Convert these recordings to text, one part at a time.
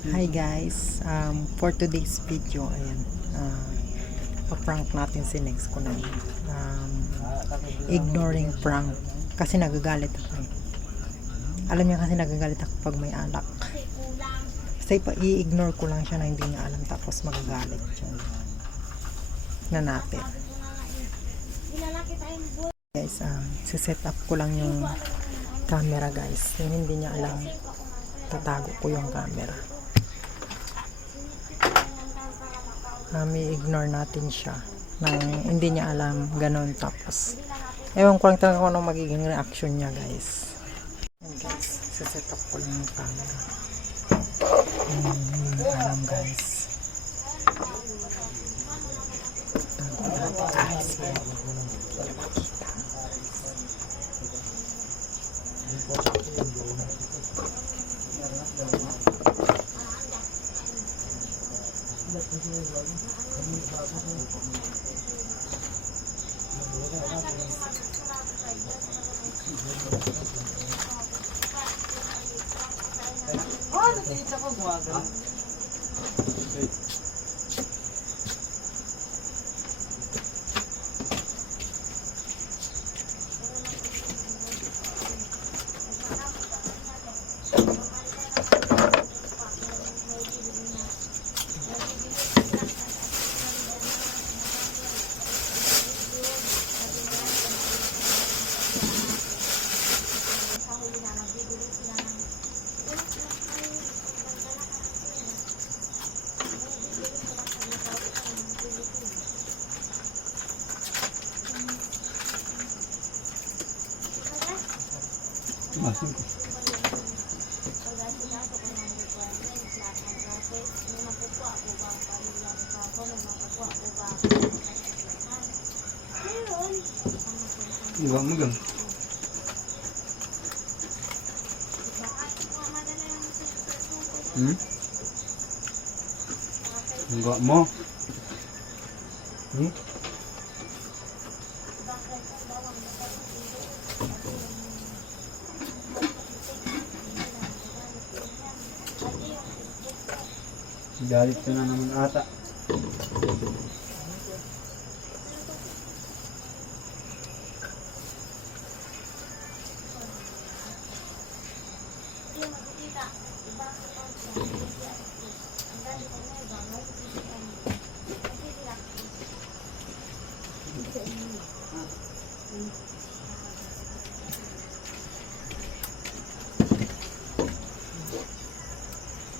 Hi guys, for today's video, ayan, pa-prank natin si Nex ko na ignoring prank kasi nagagalit ako alam niya kasi nagagalit ako pag may alak kasi i-ignore ko lang siya na hindi niya alam tapos magagalit siya na natin guys. Siset up ko lang yung camera guys, yung hindi niya alam tatago ko yung camera. May ignore natin siya nang hindi niya alam ganon, tapos ewan ko lang talaga kung ano magiging reaction niya guys. Yan guys, siset up ko lang yung camera, hindi niya alam guys. Tago natin guys. Masih. Enggak megang. Enggak mau. Galit ka na naman ata.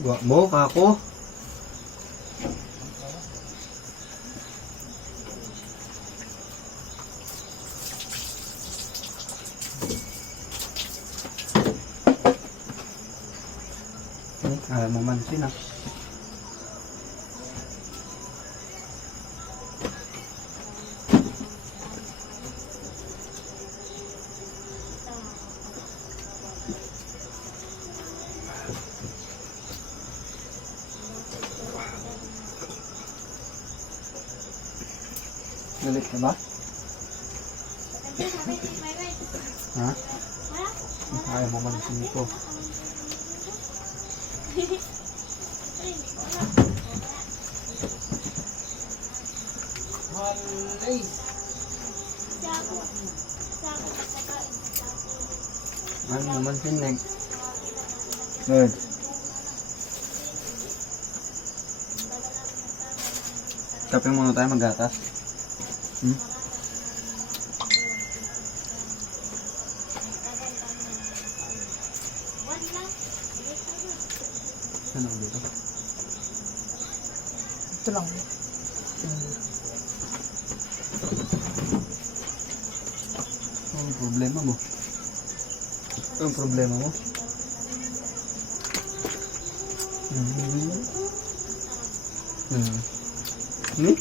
Gua mau ka ako. Ayaw mo mansin ah. Galit ka ba? Ha? Ayaw mo mansin ko. Ano naman sinig? Good. Kapag muna tayo magatas. Ano dito? Ito lang. Ang problema mo? Ang problema mo? Ni?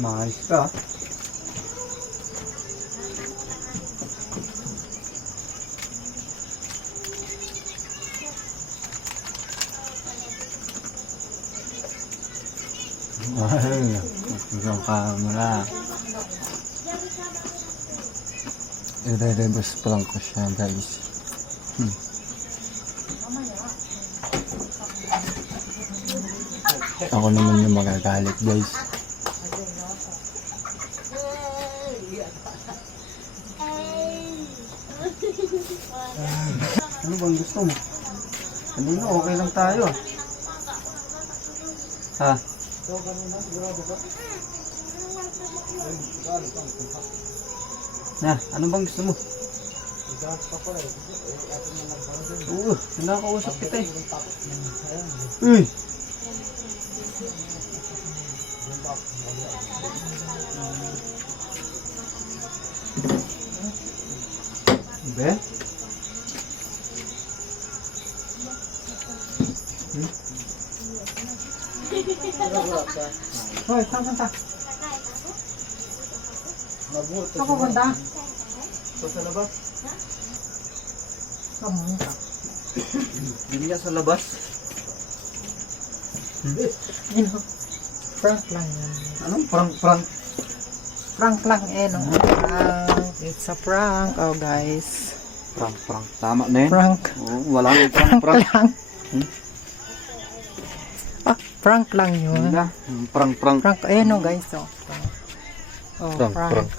Mais ka? Ay, ang camera. I-reverse pa lang ko siya guys. Ako naman yung magagalit, guys. Ano bang gusto mo? Kanina okay lang tayo. Ha? Na, ano bang gusto mo? Oo, nakakausap kita eh. Uy! Be? Hoy, saan punta? Saan pupunta? So, sa labas? Saan pupunta? Hindi niya sa labas. Hindi. Yun, prank lang yan. Anong prank? Prank lang eh, no? Prank. It's a prank. Oh, guys. Prank. Tama na yun. Prank. Oo, wala nang Prank prank. lang. Hmm? Ah, prank lang Hindi yun. na. Prank. Prank. Ayan no, guys. Oh, prank. Oh, Prank. prank.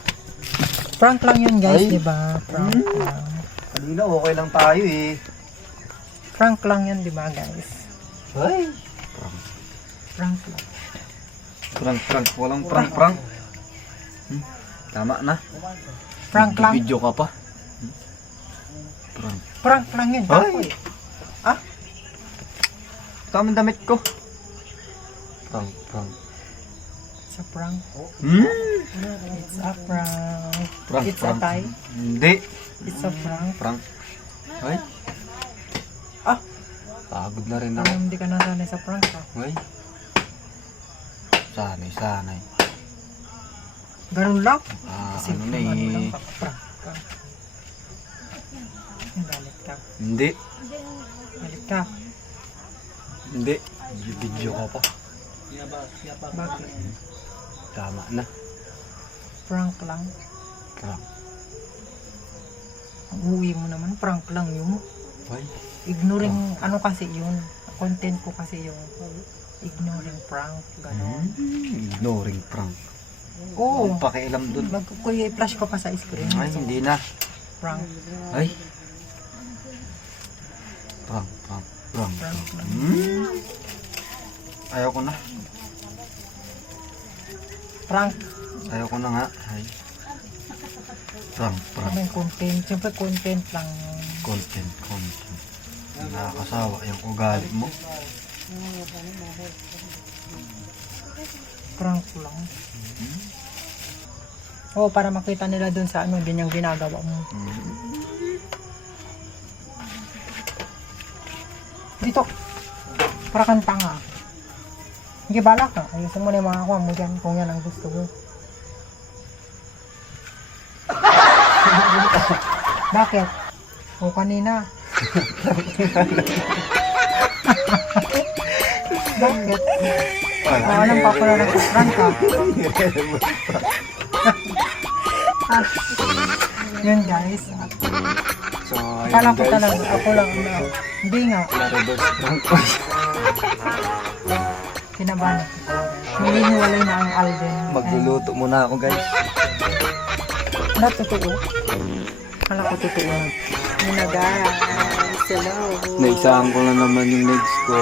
Prank lang yun, guys, Ay. di ba? Prank lang. Kanina okay lang tayo eh. Prank lang yun, di ba, guys? Ay. Prank lang. Prank. Walang prank. Tama na. Prank lang. Video ka pa. Prank. Prank lang yun. Ay. Ako eh. Ah, Tama ang damit ko. Prank. it's a prank. It's a prank. Prank. It's a tie. Hindi. It's a prank. Prank. Ay. Ah, Pagod na rin ako. parang hindi ka nasanay sa prank, ah. Ay. Sanay. Ganun lang. Ano Ano na lang, eh. prank ka. Galit ka. Hindi. Galit ka. Hindi. Video ka pa. Bakit? Tama na. Prank lang. Prank. Ang uwi mo naman, prank lang yun. Ay. Ignoring, ano kasi yun. Content ko kasi yung ignoring prank. Ganon. Ignoring prank. Oo. Ang pakialam dun. Flash ko pa sa screen. Ay, So, hindi na. prank. Ay. Prank. Prank lang. Ayoko na. Prank. Ayoko na nga. Ay. Prank. Ano yung content? Siyempre content lang yun. Content. Nakakasawa yung ugali mo. Prank lang. Oo, para makita nila dun sa ano, din yung ginagawa mo. Dito. Para kang tanga. Hindi balak ka. Ayusin mo na yung mga kuha mo dyan kung yan ang gusto mo. Bakit? O kanina. Bakit? Anong popular na prank ka? Yun guys. So, ayun Kala ko guys. talaga. Ako lang na. Hindi nga. Na-reverse prank ko. Kinabahan ako. Nilihiwalay na ang Alden. Magluluto muna ako guys. Ano totoo? Kala ko totoo. Yun na guys. Hello. Naisahan ko na naman yung legs ko.